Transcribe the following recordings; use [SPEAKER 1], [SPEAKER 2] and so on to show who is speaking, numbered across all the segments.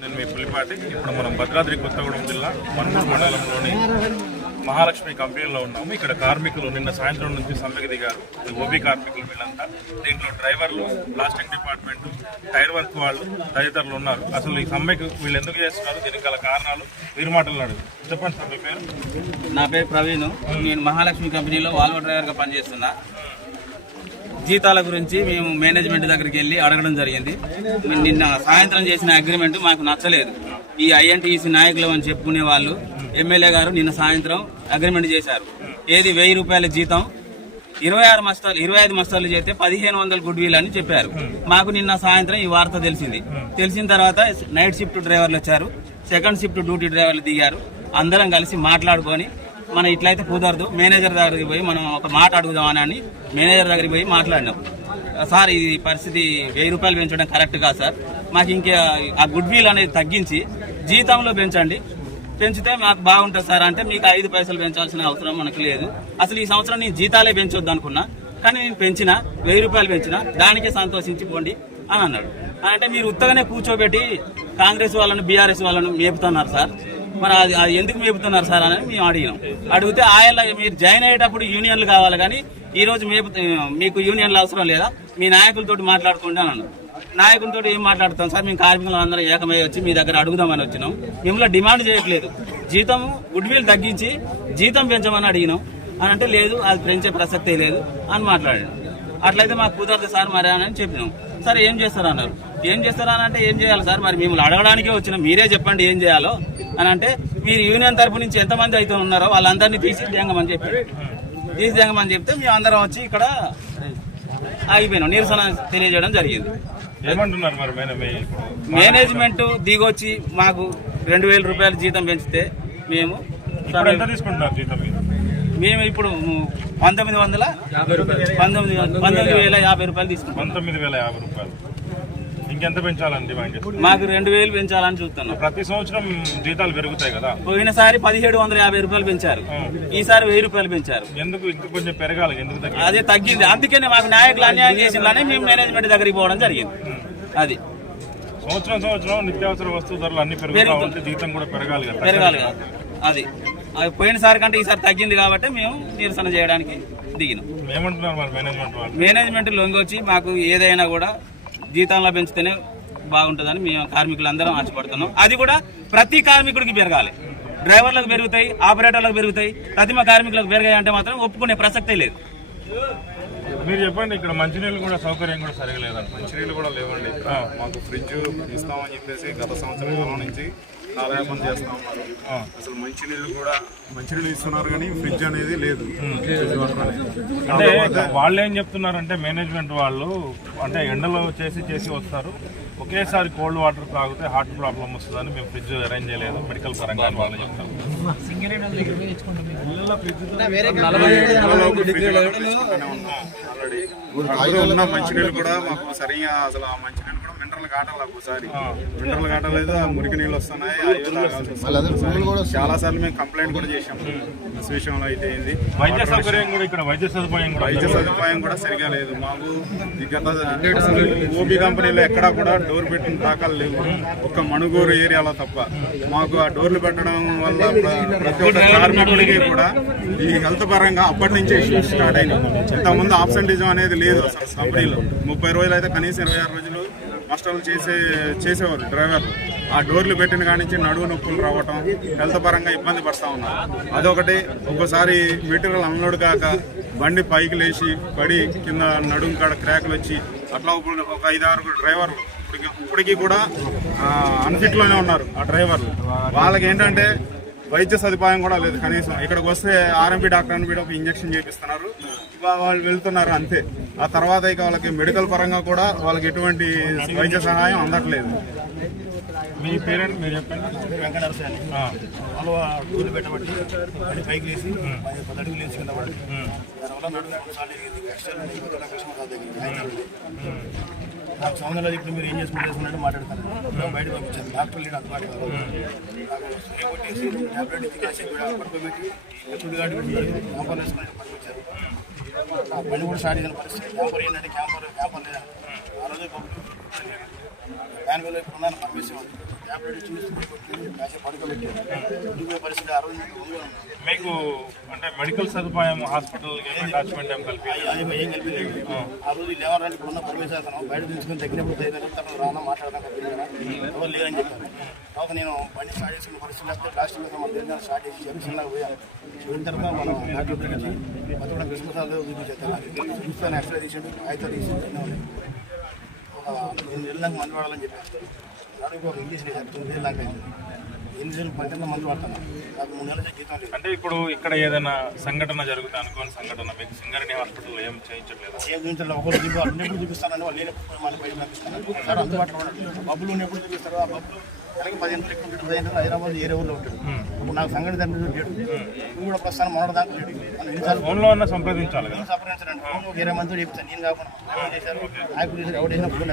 [SPEAKER 1] నేను మీ పులిపాటి. ఇప్పుడు మనం భద్రాద్రి కొత్తగూడెం జిల్లా మన్నూరు మండలంలోని మహాలక్ష్మి కంపెనీలో ఉన్నాము. ఇక్కడ కార్మికులు నిన్న సాయంత్రం నుంచి సమ్మెకి దిగారు. ఓబీ కార్మికులు వీళ్ళంతా. దీంట్లో డ్రైవర్లు ప్లాస్టిక్ డిపార్ట్మెంట్ టైర్ వర్క్ వాళ్ళు తదితరులు ఉన్నారు. అసలు ఈ సమ్మెకు వీళ్ళు ఎందుకు చేస్తున్నారు? దీనికి గల కారణాలు వీరు మాట్లాడారు చెప్పండి సార్ మీ పేరు?
[SPEAKER 2] నా పేరు ప్రవీణ్. నేను మహాలక్ష్మి కంపెనీలో వాల్వో డ్రైవర్గా పనిచేస్తున్నా. జీతాల గురించి మేము మేనేజ్మెంట్ దగ్గరికి వెళ్ళి అడగడం జరిగింది. నిన్న సాయంత్రం చేసిన అగ్రిమెంట్ మాకు నచ్చలేదు. ఈ ఐఎన్టీసీ నాయకులు అని చెప్పుకునే వాళ్ళు ఎమ్మెల్యే గారు నిన్న సాయంత్రం అగ్రిమెంట్ చేశారు. ఏది వెయ్యి రూపాయల జీతం ఇరవై ఆరు మస్తాలు ఇరవై ఐదు మస్తాలు చేస్తే పదిహేను వందల గుడ్ వీల్ అని చెప్పారు. మాకు నిన్న సాయంత్రం ఈ వార్త తెలిసింది. తెలిసిన తర్వాత నైట్ షిఫ్ట్ డ్రైవర్లు వచ్చారు సెకండ్ షిఫ్ట్ డ్యూటీ డ్రైవర్లు దిగారు. అందరం కలిసి మాట్లాడుకొని మనం ఇట్లయితే కుదరదు. మేనేజర్ దగ్గరికి పోయి మనం ఒక మాట అడుగుదామని అని మేనేజర్ దగ్గరికి పోయి మాట్లాడినాం. సార్ ఈ పరిస్థితి వెయ్యి రూపాయలు పెంచడం కరెక్ట్ కాదు సార్. మాకు ఇంకా ఆ గుడ్ విల్ అనేది తగ్గించి జీతంలో పెంచండి. పెంచితే మాకు బాగుంటుంది సార్ అంటే మీకు ఐదు పైసలు పెంచాల్సిన అవసరం మనకు లేదు. అసలు ఈ సంవత్సరం నేను జీతాలే పెంచొద్దు అనుకున్నా. కానీ నేను పెంచిన వెయ్యి రూపాయలు పెంచిన దానికే సంతోషించి పోండి అని అన్నాడు. అంటే మీరు ఉత్తగానే కూర్చోబెట్టి కాంగ్రెస్ వాళ్ళను బీఆర్ఎస్ వాళ్ళను మేపుతున్నారు సార్. మరి అది అది ఎందుకు మేపుతున్నారు సార్ అని మేము అడిగినాం. అడిగితే ఆయన మీరు జాయిన్ అయ్యేటప్పుడు యూనియన్లు కావాలి కానీ ఈ రోజు మేపు మీకు యూనియన్లు అవసరం లేదా? మీ నాయకులతో మాట్లాడుకుంటే అని అన్నారు నాయకులతో ఏం మాట్లాడతాం సార్? మేము కార్మికులు అందరం ఏకమై వచ్చి మీ దగ్గర అడుగుదామని వచ్చినాం. మిమ్మల్ని డిమాండ్ చేయట్లేదు. జీతం గుడ్ విల్ తగ్గించి జీతం పెంచమని అడిగినాం. అని అంటే లేదు అది పెంచే ప్రసక్తే లేదు అని మాట్లాడాను. అట్లయితే మాకు కుదరదు సార్ మరి అని చెప్పినాం. సరే ఏం చేస్తారు అన్నారు ఏం చేస్తారా అంటే ఏం చేయాలి సార్? మరి మిమ్మల్ని అడగడానికే వచ్చినాం. మీరే చెప్పండి ఏం చేయాలో. అని అంటే మీరు యూనియన్ తరపు నుంచి ఎంతమంది అయితే ఉన్నారో వాళ్ళందరినీ తీసి దేంగమని చెప్పారు. తీసి దేంగమని చెప్తే మేము అందరం వచ్చి ఇక్కడ ఆగిపోయినాం. నిరసన తెలియజేయడం జరిగింది. మేనేజ్మెంట్ దిగొచ్చి మాకు రెండు వేల రూపాయల జీతం పెంచితే మేము మేము ఇప్పుడు పంతొమ్మిది వందల పంతొమ్మిది పంతొమ్మిది వేల యాభై రూపాయలు తీసుకుంటాం
[SPEAKER 1] పంతొమ్మిది వేల యాభై రూపాయలు. ఇంకెంత పెంచాలని డిమాండ్
[SPEAKER 2] మాకు రెండు వేలు పెంచాలని చూస్తున్నాం.
[SPEAKER 1] ప్రతి సంవత్సరం జీతాలు పెరుగుతాయి కదా?
[SPEAKER 2] పోయినసారి పదిహేడు వందల యాభై రూపాయలు పెంచారు. ఈసారి వెయ్యి రూపాయలు పెంచారు.
[SPEAKER 1] ఎందుకు ఇంకా కొంచెం పెరగాలి ఎందుకు
[SPEAKER 2] అదే తగ్గింది. అందుకనే మాకు నాయకులు అన్యాయం చేసిందని మేము మేనేజ్మెంట్ దగ్గరికి పోవడం జరిగింది. అది.
[SPEAKER 1] సంవత్సరం సంవత్సరం నిత్యావసర వస్తువు ధరలు అన్ని పెరుగుతా ఉంటే జీతం కూడా పెరగాలి కదా
[SPEAKER 2] పెరగాలి కదా. అది. అది పోయినసారి కంటే ఈసారి తగ్గింది కాబట్టి మేము నిరసన చేయడానికి దిగినాం.
[SPEAKER 1] మేనేజ్మెంట్
[SPEAKER 2] మేనేజ్మెంట్ లొంగొచ్చి మాకు ఏదైనా కూడా జీతంలో పెంచితేనే బాగుంటుందని మేము కార్మికులందరం ఆశపడుతున్నాం. అది కూడా ప్రతి కార్మికుడికి పెరగాలి. డ్రైవర్లకు పెరుగుతాయి ఆపరేటర్లకు పెరుగుతాయి ప్రతిమ కార్మికులకు పెరిగాయి అంటే మాత్రం ఒప్పుకునే ప్రసక్తే లేదు.
[SPEAKER 1] మీరు చెప్పండి ఇక్కడ మంచినీళ్ళు కూడా సౌకర్యం కూడా సరిగా లేదంట
[SPEAKER 3] మంచినీళ్ళు కూడా లేవండి. ఇక్కడ మాకు ఫ్రిడ్జ్ ఇస్తామని చెప్పేసి గత సంవత్సరం కాలం కాలయాపన చేస్తా ఉన్నారు. అసలు మంచినీళ్ళు కూడా మంచినీళ్ళు ఇస్తున్నారు కానీ ఫ్రిడ్జ్ అనేది లేదు.
[SPEAKER 1] అంటే వాళ్ళు ఏం చెప్తున్నారంటే మేనేజ్మెంట్ వాళ్ళు అంటే ఎండలో చేసి చేసి వస్తారు. ఒకేసారి కోల్డ్ వాటర్ తాగితే హార్ట్ ప్రాబ్లం వస్తుందని మేము ఫ్రిడ్జ్ అరేంజ్ చేయలేదు. మెడికల్ పరంగా వాళ్ళు చెప్తారు.
[SPEAKER 3] ఉన్నాం. ఆల్రెడీ ఉన్న మంచినీళ్ళు కూడా మాకు సరిగా అసలు ఆ మంచినీళ్ళు కాటాలి ఒకసారి. కాటలేదు ఆ మురికి నీళ్ళు వస్తున్నాయి. చాలా సార్లు మేము కంప్లైంట్ కూడా చేసాం బస్ విషయంలో అయితే ఏంది?
[SPEAKER 1] వైద్య సౌకర్యం కూడా ఇక్కడ వైద్య సదుపాయం కూడా
[SPEAKER 3] వైద్య సదుపాయం కూడా సరిగా లేదు. మాకు గత ఓబీ కంపెనీలో ఎక్కడా కూడా డోర్ పెట్టిన దాఖలు లేవు. ఒక్క మణుగూరు ఏరియాలో తప్ప. మాకు ఆ డోర్లు పెట్టడం వల్ల ప్ర- ప్రతి ఒక్క కార్మికుడికి కూడా ఈ హెల్త్ పరంగా అప్పటి నుంచే ఇష్యూస్ స్టార్ట్ అయినాయి. ఇంతకుముందు ఆబ్సెంటిజం అనేది లేదు అసలు కంపెనీలో. ముప్పై రోజులు అయితే కనీసం ఇరవై ఆరు రోజులు మాస్టర్లు చేసే చేసేవారు డ్రైవర్లు ఆ డోర్లు పెట్టిన కానించి నుంచి నడువు నొప్పులు రావటం హెల్త్ పరంగా ఇబ్బంది పడతా ఉన్నారు. అదొకటి. ఒక్కోసారి మెటీరియల్ అన్లోడ్ కాక బండి పైకి లేచి పడి కింద నడుము కాడ క్రాకులు వచ్చి అట్లా ఒక ఐదు ఆరుగురు డ్రైవర్లు. ఇప్పటికి ఇప్పటికీ కూడా అన్ఫిట్లోనే ఉన్నారు ఆ డ్రైవర్లు. వాళ్ళకి ఏంటంటే వైద్య సదుపాయం కూడా లేదు కనీసం. ఇక్కడికి వస్తే ఆర్ఎంపీ డాక్టర్ అని ఒక ఇంజక్షన్ చేపిస్తున్నారు. వాళ్ళు వెళ్తున్నారు అంతే. ఆ తర్వాత ఇక వాళ్ళకి మెడికల్ పరంగా కూడా వాళ్ళకి ఎటువంటి వైద్య సహాయం అందట్లేదు.
[SPEAKER 1] మీ పేరెంట్ మీరు చెప్పండి. ఆ,
[SPEAKER 4] వాళ్ళు డోర్లు పెట్టబట్టి అది పైకి లేసి పది అడుగులు లేచి కింద పడి దానివల్ల నడుము హైదరాబాద్ నాకు సంబంధం ఇప్పుడు మీరు ఏం చేసుకుంటే మాట్లాడతారు. బయట పంపించారు. డాక్టర్ లేడు అందుబాటు కొట్టేసి ఇచ్చి కాసి కూడా పడుకోబెట్టి ఎప్పుడు గాడి పెట్టి క్యాంపర్ వేసుకుని పంపించారు. ఆ బండి కూడా స్టార్ట్ అయిన పరిస్థితి క్యాంపర్ ఏంటంటే క్యాంపర్ క్యాంపర్ లేదా? ఆ రోజే దానివల్ల ఇప్పుడు ఉన్నాను పర్మిషన్ ఇచ్చి కాసేపు పడుకోబెట్టారు ఇంటికి పరిస్థితి ఆ రోజు.
[SPEAKER 1] మీకు అంటే మెడికల్ సదుపాయం హాస్పిటల్ అటాచ్మెంట్ ఏం కలిపి
[SPEAKER 4] ఏం ఆ. రోజు లేవరంటే ఇప్పుడున్న పరమేశ్వర అతను బయట తీసుకుని తగ్గినప్పుడు తగ్గినప్పుడు రానా మాట్లాడదాం ఎవరు లేరని చెప్పారు. తర్వాత నేను బండి స్టార్ట్ చేసుకున్న పరిస్థితి లేకపోతే ప్లాస్టిక్ మీద మన దగ్గర స్టార్ట్ చేసి చిన్నగా పోయాను పోయిన తర్వాత మనం డాక్టర్ దగ్గరికి వచ్చి మొత్తం కూడా క్రిస్మస్ చూపించాను చూస్తాను ఎక్స్రే తీసాడు అయితే తీసి ఎనిమిది మందు వాడాలని చెప్పాను దానికి ఒక ఇంగ్లీష్ లేదు తొమ్మిది ఏళ్ళు పద్దెనిమిది మంది నాకు మూడు నెలల జీతం లేదు.
[SPEAKER 1] అంటే ఇప్పుడు ఇక్కడ ఏదైనా సంఘటన జరుగుతుంది అనుకోని సంఘటన మీకు సింగరణి హాస్పిటల్లో ఏం చేయించట్లేదు?
[SPEAKER 4] సేమ్ చూపించాలి ఒకరు చూపి ఉన్నప్పుడు చూపిస్తానని వాళ్ళు లేనప్పుడు మళ్ళీ బయట పంపిస్తాను. సార్. అందుబాటులో ఉండట్లేదు. బబ్బులు ఉన్నప్పుడు చూపిస్తారు. ఆ బబ్బులు వెనక పదిహేను పదిహేను హైదరాబాద్ ఏ ఊర్లో ఉంటాడు ఇప్పుడు నాకు సంగతి దాని లేడు నువ్వు కూడా ప్రస్తుతం మొన్నటి దాకా లేడు. మనం ఎన్నిసార్లు
[SPEAKER 1] ఫోన్లో అన్న సంప్రదించాలి
[SPEAKER 4] సంప్రదించాలంటే ఫోన్ ఇరవై మందితో చెప్తాను. నేను కాకుండా ఫోన్ చేశారు? చేశారు ఎవరు చేసినా ఫోన్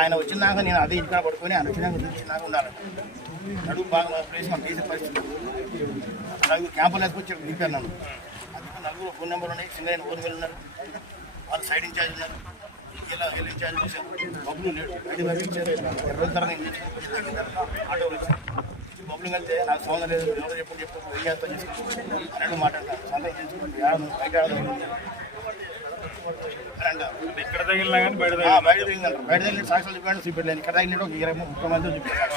[SPEAKER 4] ఆయన వచ్చినాక నేను అదే ఇంటికాడ పడుకొని ఆయన వచ్చినాక చూపించినాక ఉండాలి. నడుపు బాగా ప్లేస్ మాకు తీసే పరిస్థితి. నలుగురు క్యాంపులు వేసుకొచ్చి దింపారు నన్ను. అందుకు నలుగురు ఫోన్ నెంబర్ ఉన్నాయి. సింగరైన ఊరు మీద ఉన్నారు. వాళ్ళు సైడ్ ఇన్ఛార్జ్ ఉన్నారు. ఇలా వీళ్ళు ఇన్ఛార్జ్ చూశారు బబ్బులు లేడు. బయట పంపించారు ఇరవై తరగతి నేను తీసుకొని ఆటోలు వచ్చారు బబ్బులు వెళ్తే నాకు సోదరు లేదు ఎవరు ఎప్పుడు చెప్తారు ఏం చేస్తా చేసుకుంటారు అన్నట్టు మాట్లాడతాను సంతకం బయట
[SPEAKER 1] ఇక్కడ తగిలినా కానీ బయట తగిలినా
[SPEAKER 4] బయట బయట సాక్షులు చెప్పాను చూపెట్టలేను ఇక్కడ తగినట్టు ఒక ఇరవై ముప్పై మంది చూపించారు.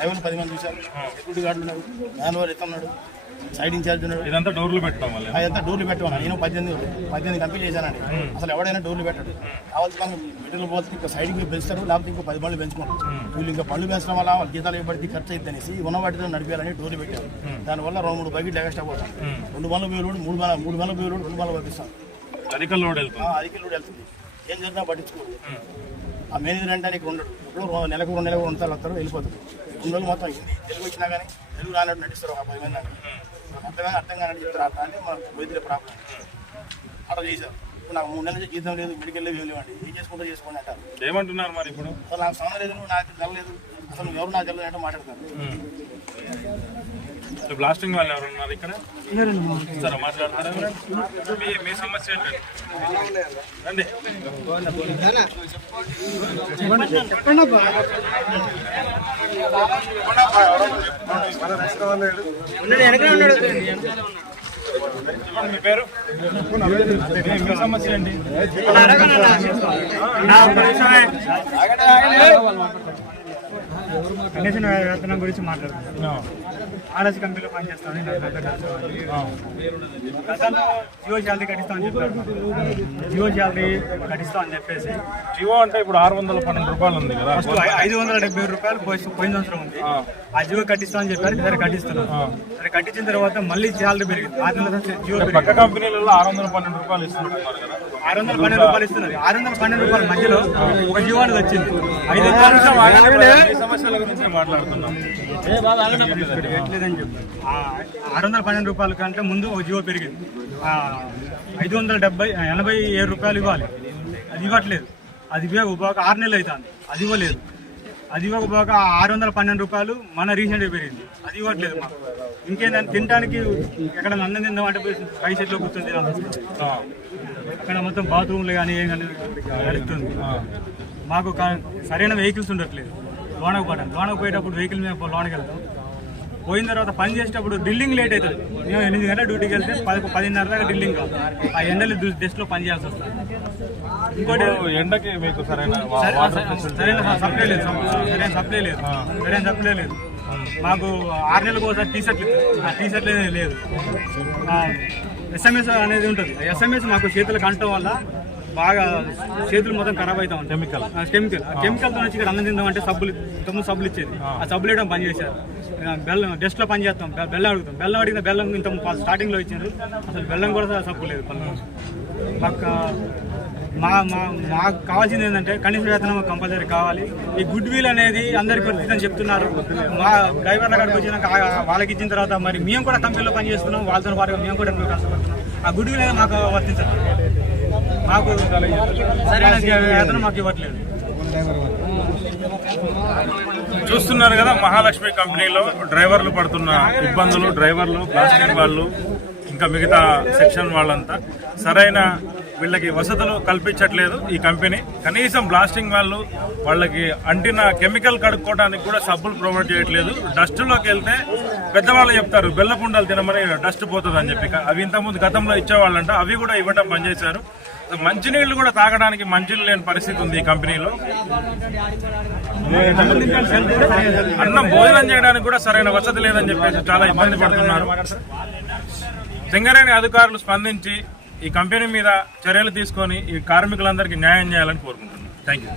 [SPEAKER 4] లెవెల్ పది మంది చూశారు. సెక్యూరిటీ గార్డులు ఉన్నారు. మాన్యువల్ ఎత్త ఉన్నాడు సైడ్ ఇన్ఛార్జ్ ఉన్నాడు
[SPEAKER 1] ఇదంతా డోర్లు పెట్టడం వల్ల.
[SPEAKER 4] అదంతా డోర్లు పెట్టమన్నా నేను పద్దెనిమిది పద్దెనిమిది కంప్లీట్ చేశానండి. అసలు ఎవడైనా డోర్లు పెట్టాడు. కావాల్సి మనం మిడిల్ పోతే ఇంకా సైడ్కి పెంచుతారు లేకపోతే ఇంకో పది పళ్ళు పెంచుకుంటారు వీళ్ళు ఇంకా పళ్ళు పెంచడం వల్ల వాళ్ళ జీతాలు ఇవ్వబడితే ఖర్చు అవుతుంది అనేసి ఉన్న వాటితో నడిపేయాలని డోర్లు పెట్టారు. దానివల్ల రెండు మూడు బకెట్లు ఎక్స్ట్రా పోతాం రెండు పనులు వేలు మూడు మూడు పనులు వేలు రెండు పనులు పంపిస్తాం.
[SPEAKER 1] అధిక లోడ్ వెళ్తుంది.
[SPEAKER 4] అధిక లోడ్ వెళ్తుంది. ఏం జరిగినా పట్టించుకోరు ఆ మేనేజర్ అంటే ఇక్కడ ఉండడు. ఇప్పుడు నెలకు రెండు నెలలకు రెండు సార్లు వస్తారు వెళ్ళిపోతారు. రెండు రోజులు మొత్తం తెలుగు వచ్చినా కానీ తెలుగు రానట్టు నటిస్తారు ఒక పది మంది అంటే అర్థం అర్థం కానీ చెప్తారు. అట్లా అంటే మనకు వైద్యుల ప్రాబ్లం. అట్లా చేశారు. ఇప్పుడు నాకు మూడు నెలల జీతం లేదు మెడికల్ లేవు లేవండి ఏం చేసుకుంటూ చేసుకోండి అంటారు.
[SPEAKER 1] ఏమంటున్నారు మరి ఇప్పుడు?
[SPEAKER 4] అసలు నాకు సమయం లేదు నాకు తెలవలేదు అసలు ఎవరు నాకు తెలియదు అంటే మాట్లాడతాను
[SPEAKER 1] బ్లాస్టింగ్ వాళ్ళు ఎవరు ఉన్నారు ఇక్కడ? సరే మాట్లాడతారా? మీ మీ సమస్య ఏంటండి మీ పేరు? మీ- సమస్య ఏంటి?
[SPEAKER 5] వేతనం గురించి మాట్లాడుతున్నాను ఆర్ఎస్ కంపెనీలో పనిచేస్తాను. గతంలో జియో శాలరీ కట్టిస్తామని చెప్పారు జియో శాలరీ కట్టిస్తామని చెప్పేసి.
[SPEAKER 1] జియో అంటే ఇప్పుడు ఆరు వందల పన్నెండు రూపాయలు ఉంది కదా?
[SPEAKER 5] ఫస్ట్ ఐదు వందల డెబ్బై రూపాయలు పోయి- పోయిన సంవత్సరం ఉంది. ఆ. జియో కట్టిస్తామని చెప్పారు సరే కట్టిస్తున్నాను సరే కట్టించిన తర్వాత మళ్ళీ శాలరీ పెరిగింది. నెలల తర్వాత జియో
[SPEAKER 1] పక్క కంపెనీలలో ఆరు వందల పన్నెండు రూపాయలు ఇస్తున్నారు కదా?
[SPEAKER 5] ఆరు వందల పన్నెండు రూపాయలు ఇస్తున్నారు. ఆరు వందల పన్నెండు రూపాయల మధ్యలో ఒక అనేది వచ్చింది. ఐదు
[SPEAKER 1] సమస్యల గురించి మాట్లాడుతున్నాం.
[SPEAKER 5] ఎట్లేదని చెప్పి ఆ ఆరు వందల పన్నెండు రూపాయల కంటే ముందు ఒక జియో పెరిగింది. ఆ ఐదు వందల డెబ్బై ఎనభై ఏడు రూపాయలు ఇవ్వాలి. అది ఇవ్వట్లేదు. అది ఇవ్వకపోక ఆరు నెలలు అవుతుంది. అది ఇవ్వలేదు. అది ఇవ్వకపోక ఆరు వందల పన్నెండు రూపాయలు మన రీసెంట్గా పెరిగింది. అది ఇవ్వట్లేదు మాకు. ఇంకేంటంటే తినడానికి ఎక్కడ అన్నం తిందామంటే పై సెట్లో కూర్చొని తినాల్సి అక్కడ మొత్తం బాత్రూమ్లు కానీ ఏం కానీ నడుస్తుంది మాకు సరైన వెహికల్స్ ఉండట్లేదు. లోనకు పడాలి లోనకు పోయేటప్పుడు వెహికల్ మీద లోనకి వెళ్తాం. పోయిన తర్వాత పని చేసేటప్పుడు డ్రిల్లింగ్ లేట్ అవుతుంది. మేము ఎనిమిది గంటల డ్యూటీకి వెళ్తే పది పదిన్నర దాకా డ్రిల్లింగ్ కావాలి. ఆ ఎండలు డెస్ట్లో పని చేయాల్సి వస్తుంది. ఇంకోటి
[SPEAKER 1] ఎండకి మీకు సరైన
[SPEAKER 5] సరైన సప్లై లేదు సరైన సప్లై లేదు సరైన సప్లై లేదు. మాకు ఆరు నెలలకు ఒకసారి టీ షర్ట్లు. ఆ టీ షర్ట్లు లేదు ఎస్ఎంఎస్ అనేది ఉంటుంది. ఎస్ఎంఎస్ మాకు చేతులకు అంటం వల్ల బాగా చేతులు మొత్తం ఖరాబ్ అవుతా ఉంటాయి. కెమికల్ కెమికల్ ఆ కెమికల్తో వచ్చి ఇక్కడ అన్నం తిందామంటే సబ్బులు ఇంతకుముందు సబ్బులు ఇచ్చేది. ఆ. సబ్బులు ఇవ్వడం పని చేశారు. బెల్లం డెస్ట్లో పని చేస్తాం. బెల్లం అడుగుతాం. బెల్లం అడిగిన బెల్లం ఇంత స్టార్టింగ్లో ఇచ్చారు అసలు బెల్లం కూడా సబ్బు లేదు పనులు మాకు ఆ, మా మా మాకు కావాల్సింది ఏంటంటే కనీస వేతనం కంపల్సరీ కావాలి. ఈ గుడ్ విల్ అనేది అందరికీ వర్తిందని చెప్తున్నారు. మా డ్రైవర్ల కాడికి వచ్చినాక వాళ్ళకి ఇచ్చిన తర్వాత మరి మేము కూడా కంపెనీలో పనిచేస్తున్నాం వాళ్ళతో పాటుగా మేము కూడా కష్టపడుతున్నాం ఆ గుడ్ విల్ అనేది మాకు వర్తించదు. మాకు సరైన వేతనం మాకు ఇవ్వట్లేదు.
[SPEAKER 1] చూస్తున్నారు కదా మహాలక్ష్మి కంపెనీలో డ్రైవర్లు పడుతున్న ఇబ్బందులు డ్రైవర్లు ప్లాస్టిక్ వాళ్ళు ఇంకా మిగతా సెక్షన్ వాళ్ళంతా. సరైన వీళ్ళకి వసతులు కల్పించట్లేదు ఈ కంపెనీ. కనీసం బ్లాస్టింగ్ వాళ్ళు వాళ్ళకి అంటిన కెమికల్ కడుక్కోవడానికి కూడా సబ్బులు ప్రొవైడ్ చేయట్లేదు. డస్ట్లోకి వెళ్తే పెద్దవాళ్ళు చెప్తారు బెల్లపుండాలు తినమని డస్ట్ పోతుంది అని చెప్పి అవి ఇంతకుముందు గతంలో ఇచ్చేవాళ్ళంట అవి కూడా ఇవ్వటం పనిచేశారు. మంచినీళ్ళు కూడా తాగడానికి మంచినీళ్ళు లేని పరిస్థితి ఉంది ఈ కంపెనీలో. అన్నం భోజనం చేయడానికి కూడా సరైన వసతి లేదని చెప్పేసి చాలా ఇబ్బంది పడుతున్నారు. సింగరేణి అధికారులు స్పందించి ఈ కంపెనీ మీద చర్యలు తీసుకొని ఈ కార్మికులందరికీ న్యాయం చేయాలని కోరుకుంటున్నాను. Thank you